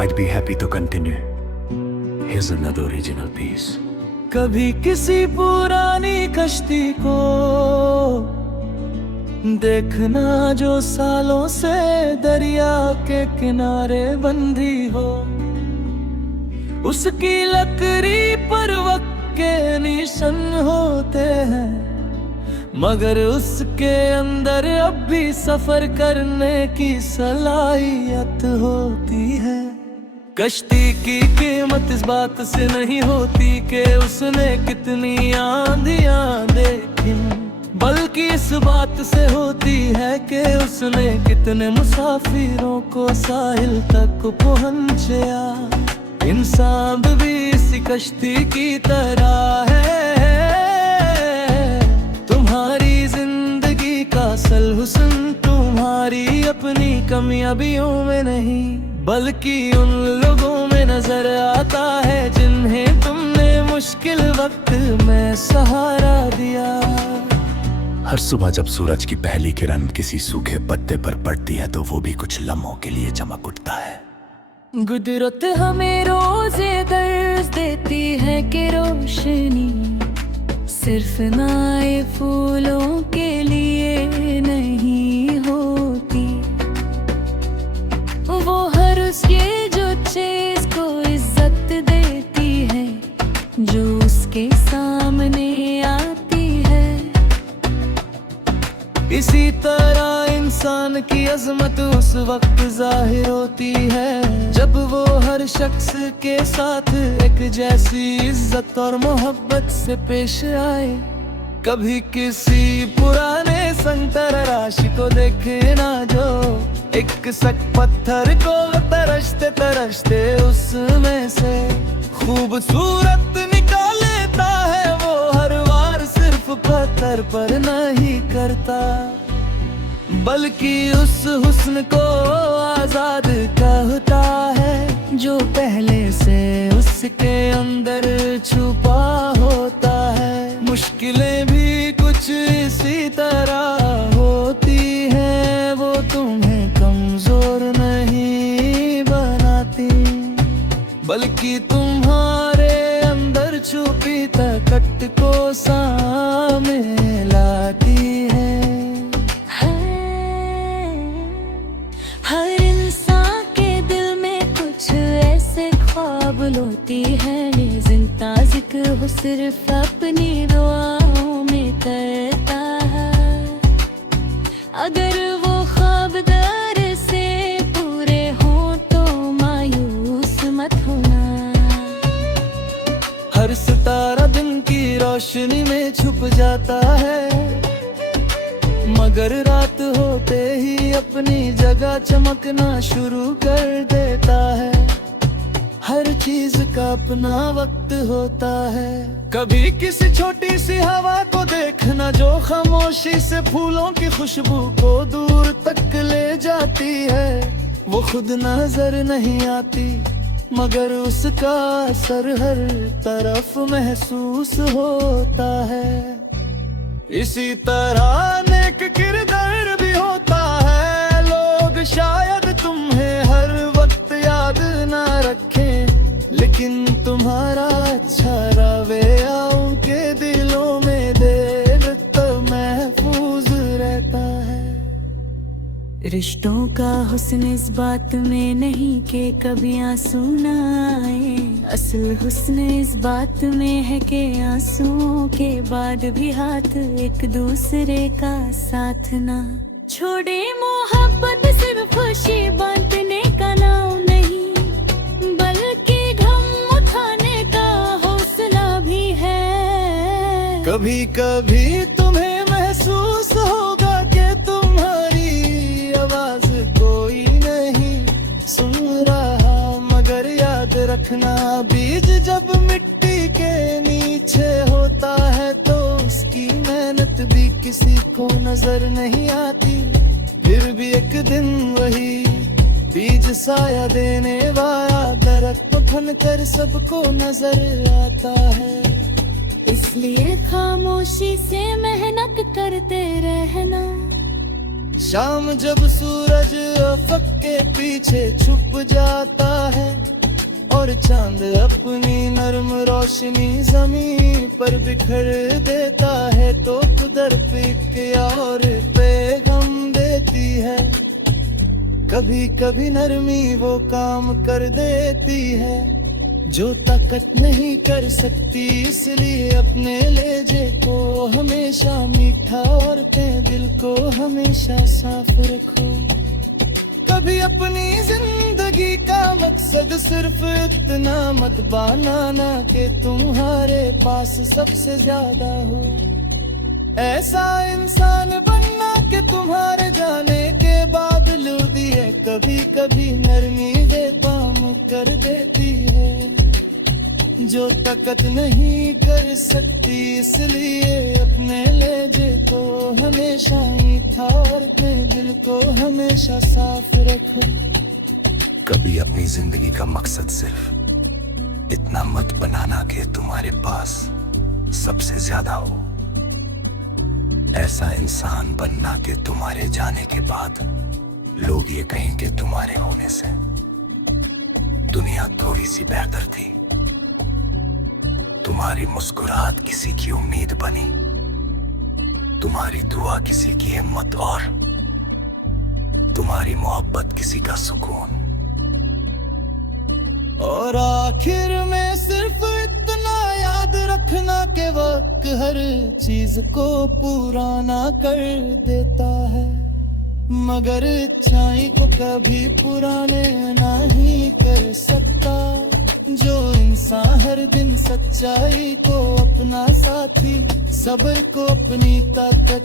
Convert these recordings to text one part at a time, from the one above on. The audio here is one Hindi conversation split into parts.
I'd be happy to continue. Here's another original piece. कभी किसी पुरानी कश्ती को देखना जो सालों से दरिया के किनारे बंधी हो, उसकी लकड़ी पर वक्त के निशान होते हैं, मगर उसके अंदर अब भी सफर करने की सलाहियत होती है। कश्ती की कीमत इस बात से नहीं होती कि उसने कितनी आंधियां देखी, बल्कि इस बात से होती है कि उसने कितने मुसाफिरों को साहिल तक पहुंचाया। इंसान भी इसी कश्ती की तरह है, तुम्हारी जिंदगी का असल हुस्न तुम्हारी अपनी कामयाबियों में नहीं, बल्कि उन लोगों में नजर आता है जिन्हें तुमने मुश्किल वक्त में सहारा दिया। हर सुबह जब सूरज की पहली किरण किसी सूखे पत्ते पर पड़ती है तो वो भी कुछ लम्हों के लिए चमक उठता है। कुदरत हमें रोजे दर्ज देती है कि रोशनी सिर्फ नए फूलों के लिए नहीं होती। वो हर उसके जो चीज को इज्जत देती है जो उसके सामने आती है। इसी तरह इंसान की अजमत उस वक्त जाहिर होती है जब वो हर शख्स के साथ एक जैसी इज्जत और मोहब्बत से पेश आए। कभी किसी पुराने संतर राशि को देखे ना जो एक सक पत्थर को तरसते तरसते उसमें से खूबसूरत निकाल लेता है। वो हर बार सिर्फ पत्थर पर नहीं करता, बल्कि उस हुस्न को आजाद कहता है जो पहले से उसके अंदर छुपा होता है। मुश्किलें भी कुछ इसी तरह होती हैं, वो तुम्हें कमजोर नहीं बनाती, बल्कि तुम्हारे अंदर छुपी ताकत को सामने लाती है। हर इंसान के दिल में कुछ ऐसे ख्वाब होती है, जिनका जिक्र हो सिर्फ अपनी दुआओं में करता है। अगर वो ख्वाब दर से पूरे हों तो मायूस मत होना। हर सितारा दिन की रोशनी में छुप जाता है, मगर रात होते ही अपनी जगह चमकना शुरू कर देता है। हर चीज का अपना वक्त होता है। कभी किसी छोटी सी हवा को देखना जो खामोशी से फूलों की खुशबू को दूर तक ले जाती है। वो खुद नजर नहीं आती, मगर उसका असर हर तरफ महसूस होता है। इसी तरह नेक किरदार भी होता है। लोग शायद तुम्हें हर वक्त याद ना रखें, लेकिन तुम्हारा अच्छा रवैया उनके दिलों में देर तक महफूज रहता है। रिश्तों का हुस्न इस बात में नहीं कि कभी आंसू ना आए, असल हुस्न इस बात में है कि आंसुओं के बाद भी हाथ एक दूसरे का साथ ना छोड़े। मोहब्बत सिर्फ खुशी बांटने का नाम नहीं, बल्कि गम उठाने का हौसला भी है। कभी कभी तुम्हें महसूस होगा कि तुम्हारी आवाज कोई नहीं सुन रहा, मगर याद रखना बीज जब मिट्टी के नीचे होता है तो उसकी मेहनत भी किसी को नजर नहीं आती। फिर भी एक दिन वही बीज साया देने वाला दरख्त फन कर सबको नजर आता है। इसलिए खामोशी से मेहनत करते रहना, शाम जब सूरज अफक के पीछे छुप जाता है और चांद अपनी नर्म रोशनी जमीन पर बिखर देता है, तो कुदरत एक और पैगाम देती है। कभी कभी नरमी वो काम कर देती है जो ताकत नहीं कर सकती, इसलिए अपने लहजे को हमेशा मीठा और अपने दिल को हमेशा साफ रखो। कभी अपनी जिंदगी का मकसद सिर्फ इतना मत बनाना कि तुम्हारे पास सबसे ज्यादा हो। ऐसा इंसान बनना कि तुम्हारे जाने के बाद लुदी है कभी कभी नरमी बेबाम कर देती है जो ताकत नहीं कर सकती, इसलिए अपने लहजे को हमेशा मीठा और अपने दिल को हमेशा साफ रखो। कभी अपनी जिंदगी का मकसद सिर्फ इतना मत बनाना कि तुम्हारे पास सबसे ज्यादा हो। ऐसा इंसान बनना कि तुम्हारे जाने के बाद लोग ये कहें कि तुम्हारे होने से दुनिया थोड़ी सी बेहतर थी। तुम्हारी मुस्कुराहट किसी की उम्मीद बनी, तुम्हारी दुआ किसी की हिम्मत और तुम्हारी मोहब्बत किसी का सुकून। और आखिर में सिर्फ इतना याद रखना के वक्त हर चीज को पुराना कर देता है, मगर अच्छाई को कभी पुराने नहीं कर सकता। जो इंसान हर दिन सच्चाई को अपना साथी, सब्र को अपनी ताकत,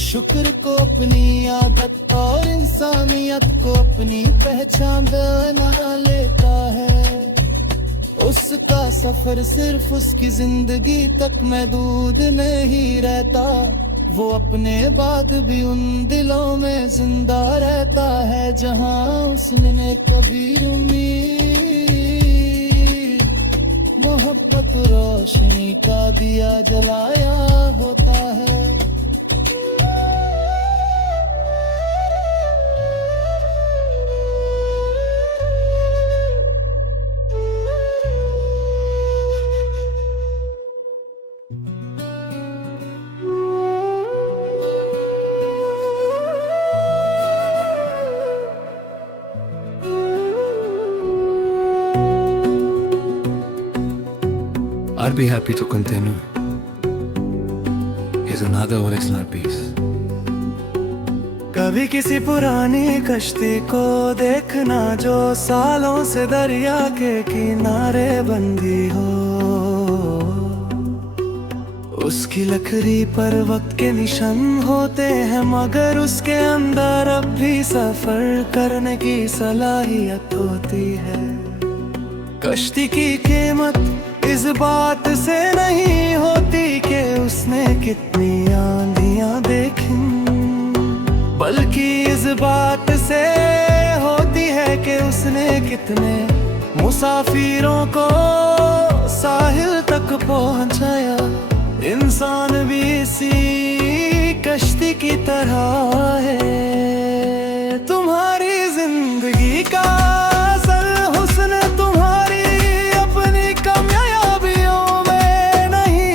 शुक्र को अपनी आदत और इंसानियत को अपनी पहचान बना लेता है, उसका सफर सिर्फ उसकी जिंदगी तक महदूद नहीं रहता। वो अपने बाद भी उन दिलों में जिंदा रहता है जहां उसने कभी उम्मीद मोहब्बत रोशनी का दिया जलाया होता है। I'd be happy to continue. Here's another original piece. कभी किसी पुरानी कश्ती को देखना जो सालों से दरिया के किनारे बंदी हो, उसकी लकड़ी पर वक्त के निशान होते हैं, मगर उसके अंदर अब भी सफर करने की सलाहियत होती है। कश्ती की कीमत इस बात से नहीं होती कि उसने कितनी आंधियां देखी, बल्कि इस बात से होती है कि उसने कितने मुसाफिरों को साहिल तक पहुंचाया। इंसान भी इसी कश्ती की तरह है। तुम्हारी जिंदगी का असल हुस्न तुम्हारी अपनी कामयाबियों में नहीं,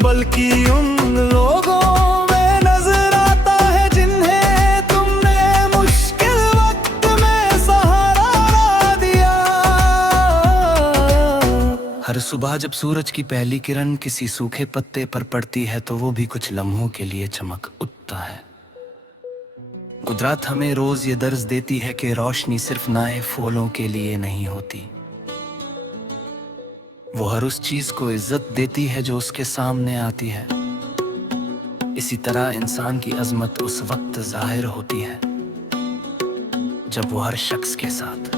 बल्कि उन लोगों में नजर आता है जिन्हें तुमने मुश्किल वक्त में सहारा दिया। हर सुबह जब सूरज की पहली किरण किसी सूखे पत्ते पर पड़ती है तो वो भी कुछ लम्हों के लिए चमक उठता है। कुदरत हमें रोज ये दर्ज देती है कि रोशनी सिर्फ नए फूलों के लिए नहीं होती, वो हर उस चीज को इज्जत देती है जो उसके सामने आती है। इसी तरह इंसान की अजमत उस वक्त जाहिर होती है जब वो हर शख्स के साथ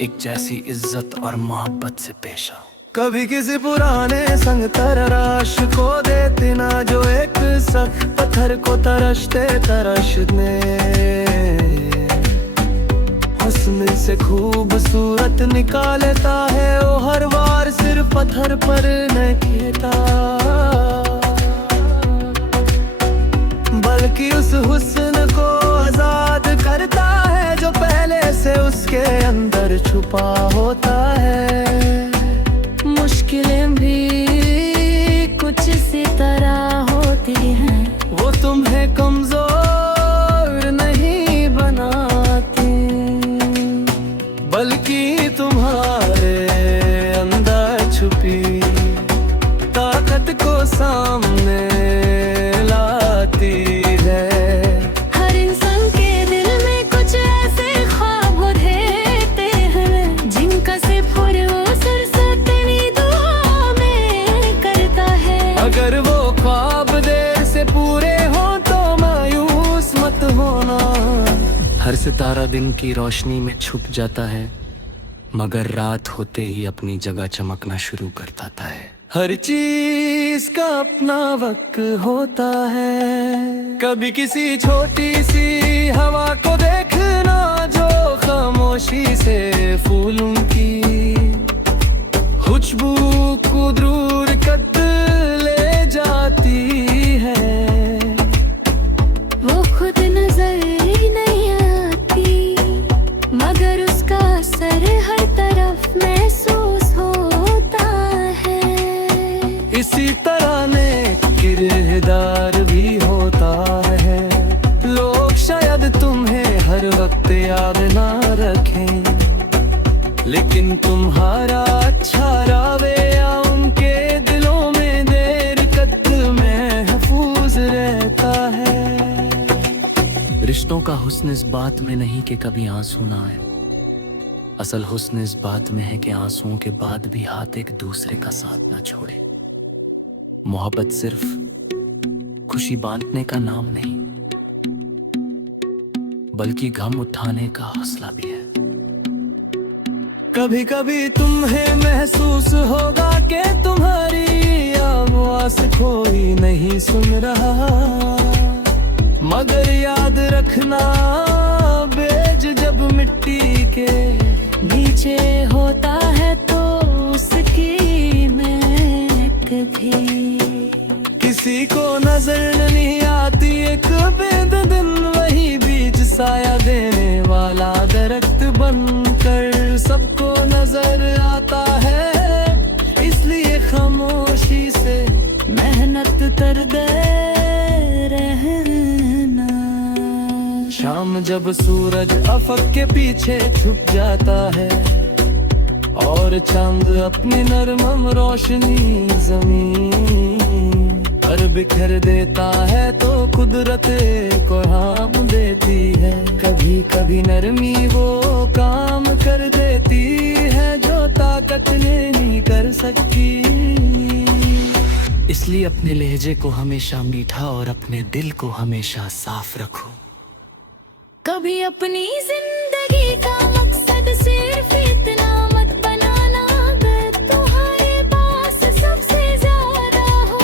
एक जैसी इज्जत और मोहब्बत से पेश आओ। कभी किसी पुराने संग तराश को देते ना जो एक सख्त पत्थर को तरसते तरसने हुस्न से खूबसूरत निकालता है। वो हर बार सिर्फ पत्थर पर नहीं गिरता उस हुस्न को आजाद करता है जो पहले से उसके अंदर छुपा होता है। मुश्किलें भी कुछ इसी तरह होती हैं, वो तुम्हें कमजोर नहीं बनाती, बल्कि तुम्हारे अंदर छुपी ताकत को सामने लाती है। हर इंसान के दिल में कुछ ऐसे ख्वाब होते हैं जिनका सिर्फ असर सतनी दुआ में करता है। अगर वो ख्वाब देर से पूरे हो तो मायूस मत होना। हर सितारा दिन की रोशनी में छुप जाता है, मगर रात होते ही अपनी जगह चमकना शुरू कर देता है। हर चीज का अपना वक्त होता है। कभी किसी छोटी सी हवा को देखना जो खामोशी से फूलों की खुशबू को दूर कद ले जाती है। वो खुद नजर ही नहीं आती, मगर उसका असर हर तरफ महसूस होता है। इसी तरह नेक किरदार भी होता है। लोग शायद तुम्हें हर वक्त याद ना रखें, लेकिन तुम्हारा अच्छा रवैया उनके दिलों में देर कद महफूज रहता है। रिश्तों का हुस्न इस बात में नहीं कि कभी आंसू ना आए, असल हुस्न इस बात में है कि आंसुओं के बाद भी हाथ एक दूसरे का साथ ना छोड़े। मोहब्बत सिर्फ खुशी बांटने का नाम नहीं, बल्कि गम उठाने का हौसला भी है। कभी कभी तुम्हें महसूस होगा कि तुम्हारी आवाज कोई नहीं सुन रहा, मगर याद रखना बेज जब मिट्टी के नीचे होता है तो उसकी महक भी किसी को नजर नहीं आती। एक बेद दिन वही बीज साया देने वाला दरख्त बनकर सबको नजर आता है। इसलिए खामोशी से मेहनत करते रहना। शाम जब सूरज अफक के पीछे छुप जाता है और चांद अपनी नरम रोशनी जमीन पर बिखर देता है तो कुदरत को हाम देती है। कभी कभी नरमी वो काम कर देती है जो ताकत नहीं कर सकती। इसलिए अपने लहजे को हमेशा मीठा और अपने दिल को हमेशा साफ रखो। कभी अपनी जिंदगी का मकसद सिर्फ इतना मत बनाना कि तुम्हारे पास सबसे ज्यादा हो।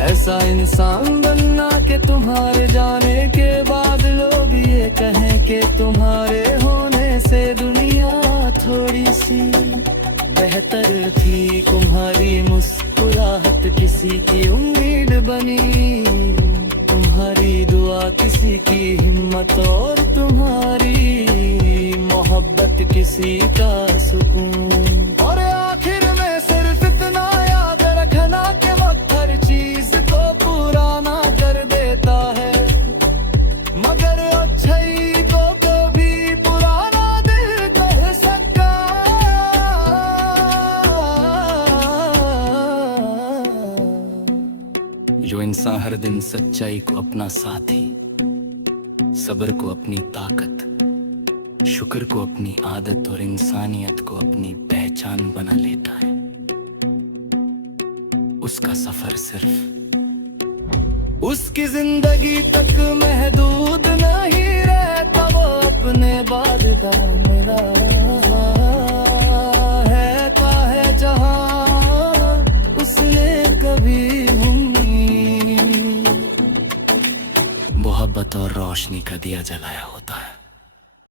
ऐसा इंसान बनना कि तुम्हारे जाने के बाद लोग ये कहें कि तुम्हारे होने से दुनिया थोड़ी सी बेहतर थी। तुम्हारी मुस्कुराहट किसी की उम्मीद बनी, तुम्हारी दुआ किसी की हिम्मत और तुम्हारी मोहब्बत किसी का सुकून। और आखिर में सिर्फ इतना याद रखना कि वक्त हर चीज को पुराना कर देता है, मगर अच्छाई को कभी पुराना दिल कर सकता। जो इंसान हर दिन सच्चाई को अपना साथी, सब्र को अपनी ताकत, शुक्र को अपनी आदत और इंसानियत को अपनी पहचान बना लेता है, उसका सफर सिर्फ उसकी जिंदगी तक महदूद नहीं रहता। वो अपने बारगाह में है जहां उसने कभी मोहब्बत और रोशनी का दिया जलाया होता।